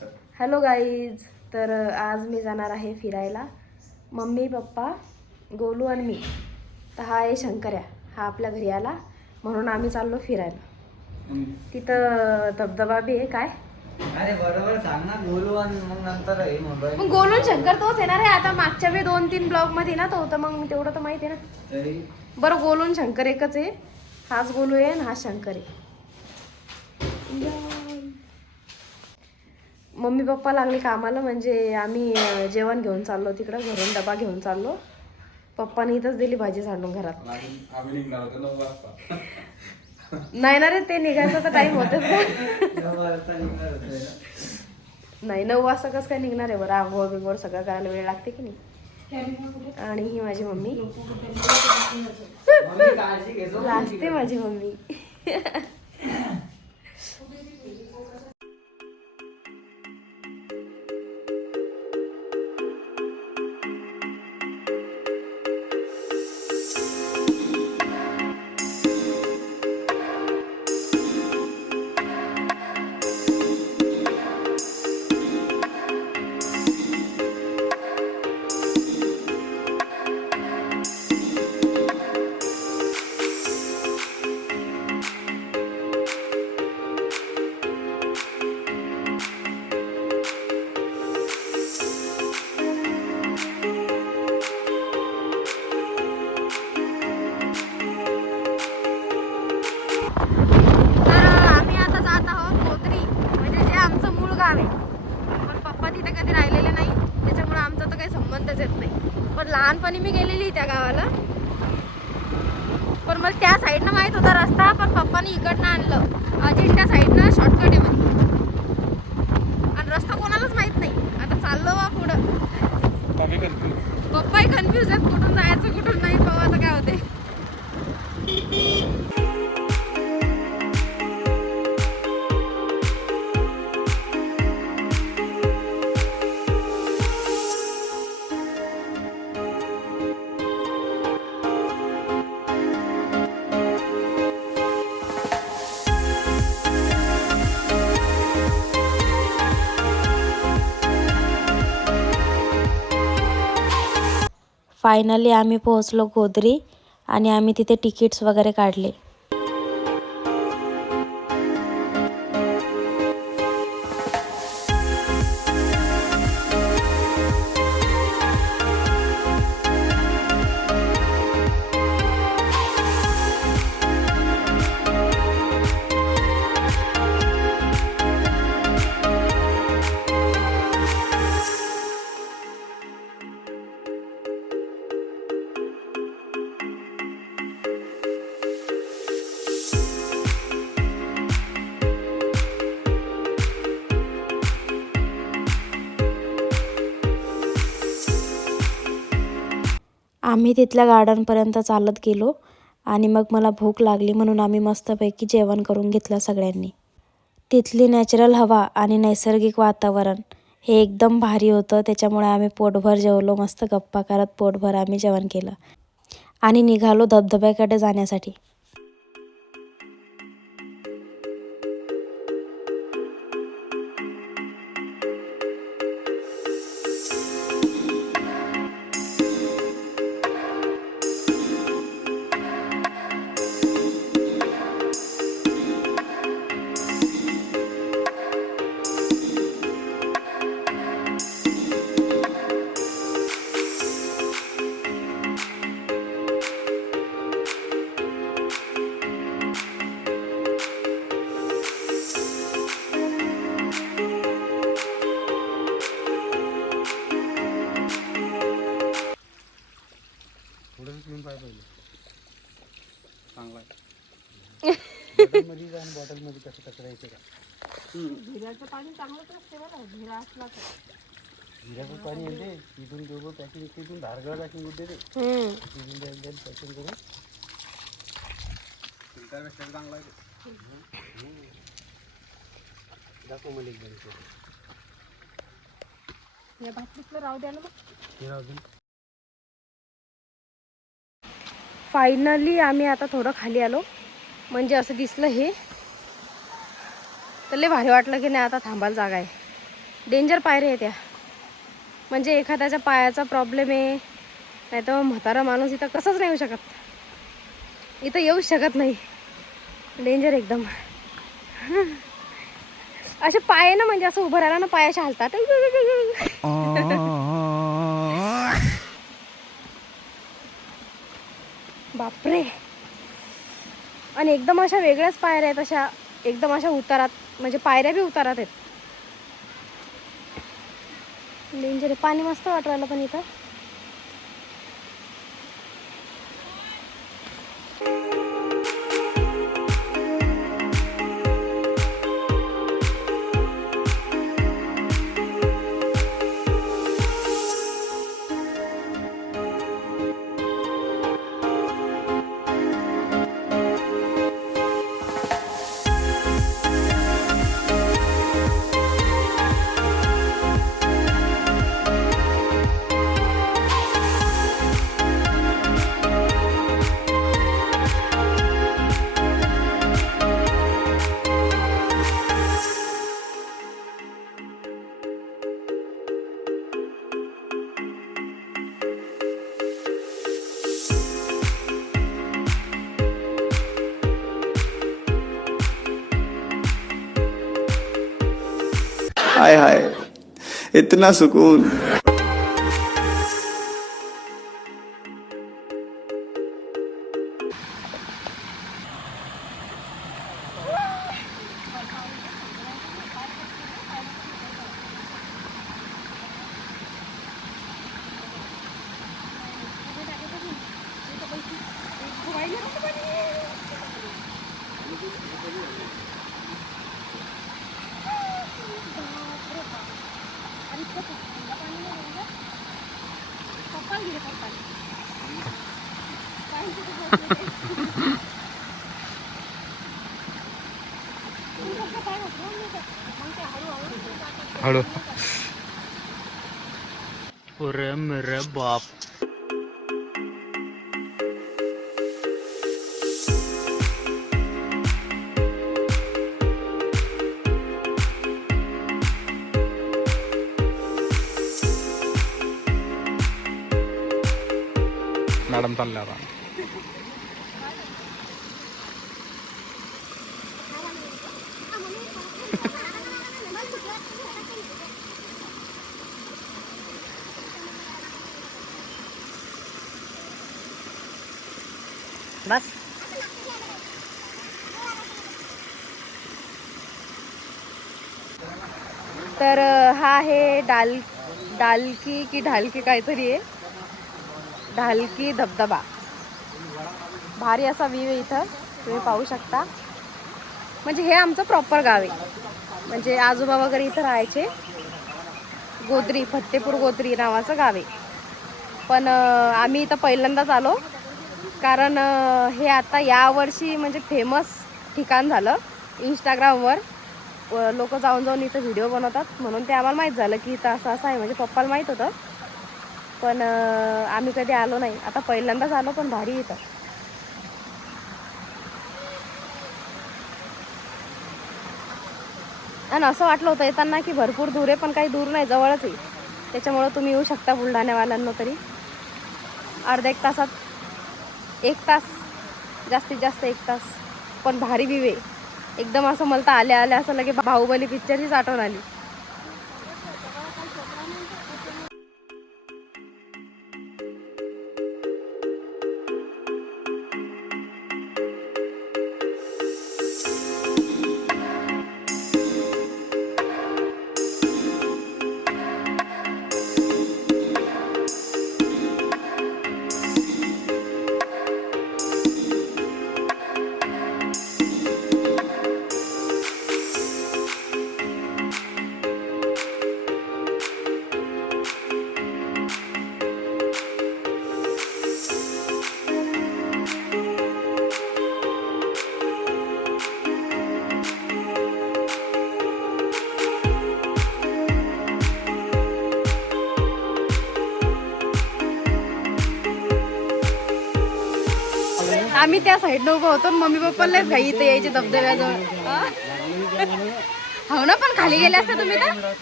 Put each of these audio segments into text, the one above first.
Hello guys, तर आज मी जाणार आहे फिरायला. मम्मी पप्पा गोलू आणि मी. तर हा आहे शंकर्या, हा आपल्या घरी आला म्हणून आम्ही चाललो फिरायला. तिथं धबधबा बी आहे. काय अरे बरोबर सांग ना, गोलू आणि मग नंतर हे मोबाईल. मग गोलू आणि शंकर तोच येणार आहे. आता मागच्या वेळी 2-3 ब्लॉग मध्ये ना तो होता, मग तेवढं तर माहिती आहे ना. बरं, गोलू आणि शंकर एकच आहे. हाच गोलू आहे आणि हा शंकर आहे. मम्मी पप्पा लागले कामाला, म्हणजे आम्ही जेवण घेऊन चाललो तिकडं, घरून डबा घेऊन चाललो. पप्पाने इथंच दिली भाजी सांडून घरात. आम्ही निघणार होतो 9 वाजता. नाही ना रे, ते निघायचा तर टाइम होतच ना. 9 वाजता निघणार होते ना. नाही, 9 वाजता कसं काय निघणार आहे बरं. आंघोळ बिंघोळ सगळं करायला वेळ लागते की नाही. आणि ही माझी मम्मी मम्मी काळजी घेतो. लाजते माझी मम्मी. पण पप्पा तिथे कधी राहिलेले नाही, त्याच्यामुळे आमचा तर काही संबंधच येत नाही. पण लहानपणी मी गेलेली त्या गावाला, पण मला त्या साईडनं माहित होता रस्ता. पण पप्पानी इकडनं आणलं अजिंठा साईडनं, शॉर्टकट आहे म्हणे. आणि रस्ता कोणालाच माहित नाही. आता चाललो बा पुढं. पप्पाही कन्फ्युज आहेत कुठून जायचं कुठून नाही. पाहू आता काय होते. फायनली आम्ही पोहोचलो गोदरी आणि आम्ही तिथे तिकीट्स वगैरे काढले. आम्ही तिथल्या गार्डनपर्यंत चालत गेलो आणि मग मला भूक लागली म्हणून आम्ही मस्तपैकी जेवण करून घेतलं सगळ्यांनी. तिथली नॅचरल हवा आणि नैसर्गिक वातावरण हे एकदम भारी होतं. त्याच्यामुळे आम्ही पोटभर जेवलो. मस्त गप्पा करत पोटभर आम्ही जेवण केलं आणि निघालो धबधब्याकडे जाण्यासाठी. बॉटल मध्ये कसं करायचं का? जिऱ्याचं पाणी चांगलंच असते बरं. जिरा असला तर जिऱ्याचं पाणी येते तिथून दोघं पॅकिंग तिथून धारगळ पॅकिंग होते ते तिथून पॅकिंग करून फिल्टर चांगला आहे. दाखव मला एकदम या बाटलीतलं राहू द्या ना मग. फायनली आम्ही आता थोडं खाली आलो. म्हणजे असं दिसलं हे तर लय भारी वाटलं की नाही आता थांबायला जागा आहे. डेंजर पायऱ्या आहे त्या. म्हणजे एखाद्याच्या पायाचा प्रॉब्लेम आहे, नाही तर म्हातारा माणूस इथं कसंच नाही येऊ शकत, इथं येऊच शकत नाही. डेंजर एकदम. असे पाय ना, म्हणजे असं उभं राहिला ना पायाशी हालतात. बापरे. आणि एकदम अशा वेगळ्याच पायऱ्या आहेत, अशा एकदम अशा उतारात, म्हणजे पायऱ्या बी उतारात आहेत. डेंजर आहे. पाणी मस्त वाटू राहिलं पण इथं. हाय हाय इतना सुकून. हळू. अरे मेरे बाप. मॅडम चालल्या आता. बस. तर हा आहे डालकी की ढालकी काहीतरी आहे, ढालकी धबधबा. भारी असा व्ह्यू आहे इथं, तुम्ही पाहू शकता. म्हणजे हे आमचं प्रॉपर गाव आहे, म्हणजे आजोबा वगैरे इथं राहायचे. गोद्री, फत्तेपूर गोद्री नावाचं गाव आहे. पण आम्ही इथं पहिल्यांदाच आलो, कारण हे आता यावर्षी म्हणजे फेमस ठिकाण झालं इंस्टाग्रामवर. लोक जाऊन जाऊन इथं व्हिडिओ बनवतात, म्हणून ते आम्हाला माहीत झालं की इथं असं असं आहे. म्हणजे पप्पाला माहीत होतं, पण आम्ही कधी आलो नाही. आता पहिल्यांदाच आलो, पण भारी इथं. आणि असं वाटलं होतं येताना की भरपूर दूर आहे, पण काही दूर नाही, जवळच आहे. त्याच्यामुळं तुम्ही येऊ शकता बुलढाण्यावाल्यांना. तरी अर्धा 1 तासात, 1 तास, जास्तीत जास्त 1 तास. पण भारी व्ह्यू आहे एकदम. असं मला तर आल्या आल्या असं लगे बाहुबली पिक्चरचीच आठवण आली. आम्ही त्या साईडनं उभं होतो, मम्मी पप्पालाच घाई इथे यायचे धबधब्याजवळ. हो ना, पण खाली गेले असते तुम्ही तर.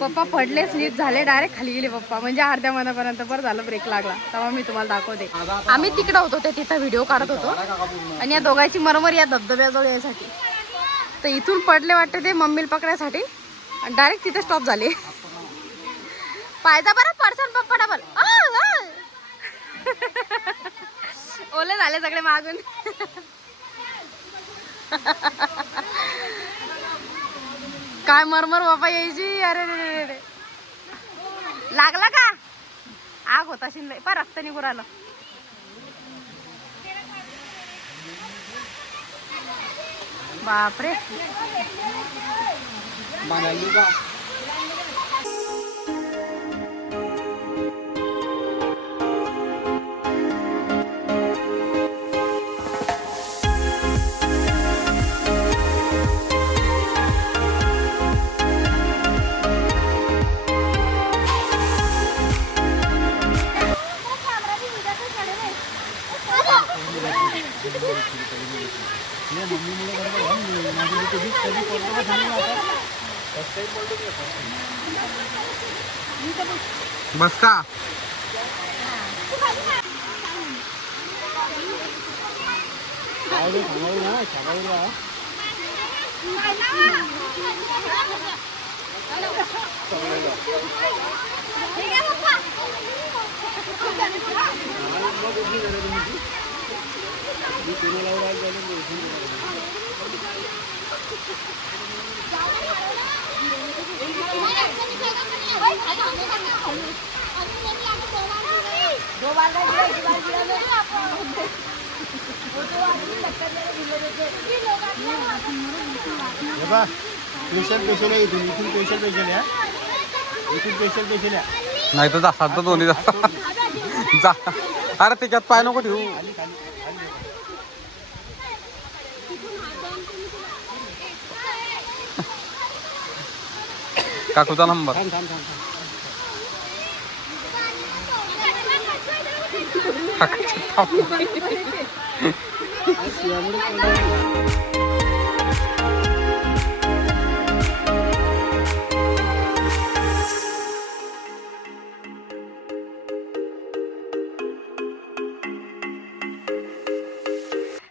पप्पा पडले, स्लिप झाले, डायरेक्ट खाली गेले पप्पा. म्हणजे अर्ध्या मनापर्यंत बरं झालं ब्रेक लागला. तेव्हा मी तुम्हाला दाखवते. आम्ही तिकडं होतो, ते तिथं व्हिडिओ काढत होतो आणि या दोघांची मरमर या धबधब्याजवळ यायसाठी. तर इथून पडले वाटते ते मम्मीला पकडायसाठी आणि डायरेक्ट तिथे स्टॉप झाले. पायदा बरं पडसन पप्पा डबल. ओले झाले सगळे मागून. काय मरमर बाबा यायची. अरे रे रे, लागला का? आग होता शिंदे पण रक्त निघून आलं. बापरे. बस का स्पेशल स्पेशल आहे. इथून इथून स्पेशल स्पेशल आहे. इथून स्पेशल स्पेशल आहे. नाही तर जा दोन्ही जा. अरे त्याच्यात पाय नको ठेवू. काकूचा नंबर.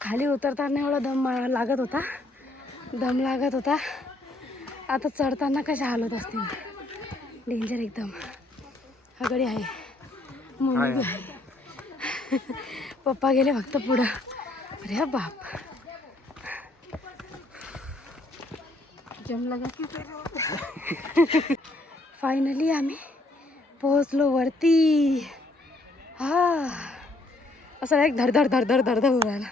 खाली उतरताना एवढा दम लागत होता. आता चढताना कशा हालत असतील. डेंजर एकदम. हा गडी आहे, मम्मी बी आहे. पप्पा गेले फक्त पुढं. अरे बाप. फायनली आम्ही पोहोचलो वरती. हा, असं एक धड धड धड धड धड धड उरायला.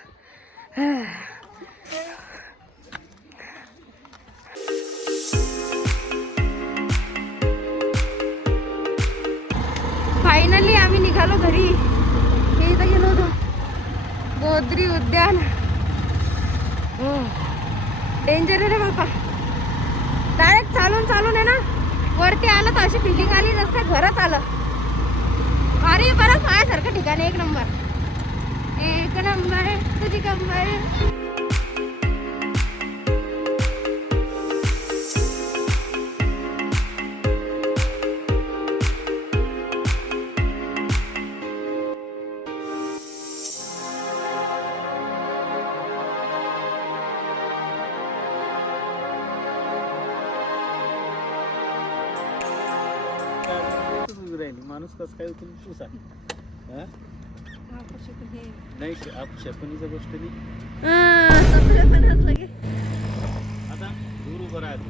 फायनली आम्ही निघालो घरी. हे इथं गेलो होतो गोद्री उद्यान. डेंजर आहे रे बापा. डायरेक्ट चालून आहे ना वरती आलं तर अशी फिलिंग आली जसं घरच आलं. अरे बरं पायासारखं ठिकाण. एक नंबर तुझी कंबर. माणूस कसं काय होतं तू सांग. नाही शकुनीच्या गोष्ट नाही. आता दूर उभं राहते.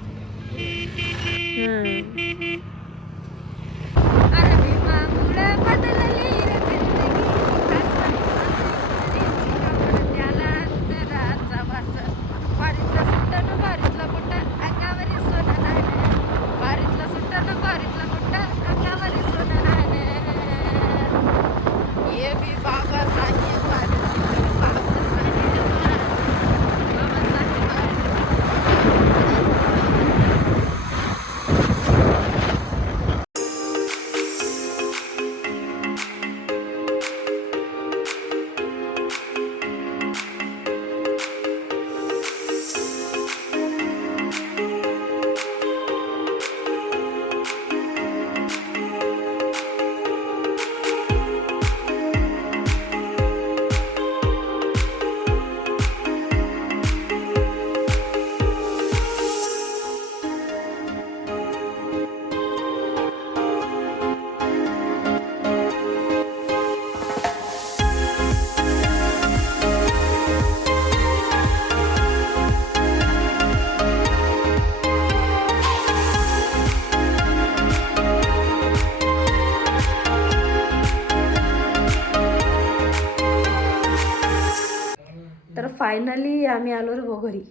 फायनली आम्ही आलो रे भाऊ घरी.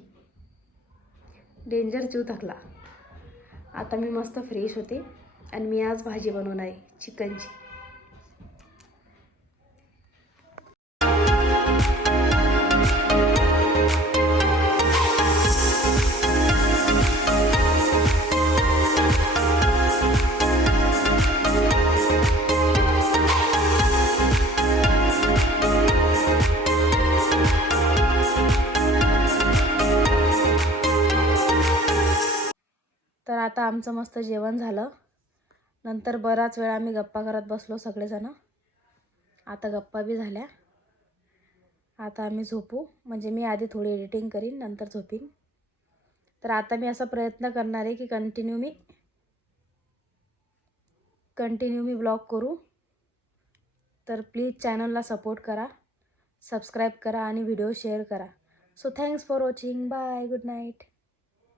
डेंजर जीव थकला. आता मी मस्त फ्रेश होते आणि मी आज भाजी बनवणार आहे चिकनची. तर आता आमचं मस्त जेवण झालं. नंतर बराच वेळ आम्ही गप्पा करत बसलो सगळेजण. आता गप्पा बी झाल्या. आता आम्ही झोपू. म्हणजे मी आधी थोडी एडिटिंग करीन नंतर झोपीन. तर आता मी असा प्रयत्न करणार आहे की कंटिन्यू मी ब्लॉग करू. तर प्लीज चॅनलला सपोर्ट करा, सबस्क्राईब करा आणि व्हिडिओ शेअर करा. So thanks for watching. Bye. Good night.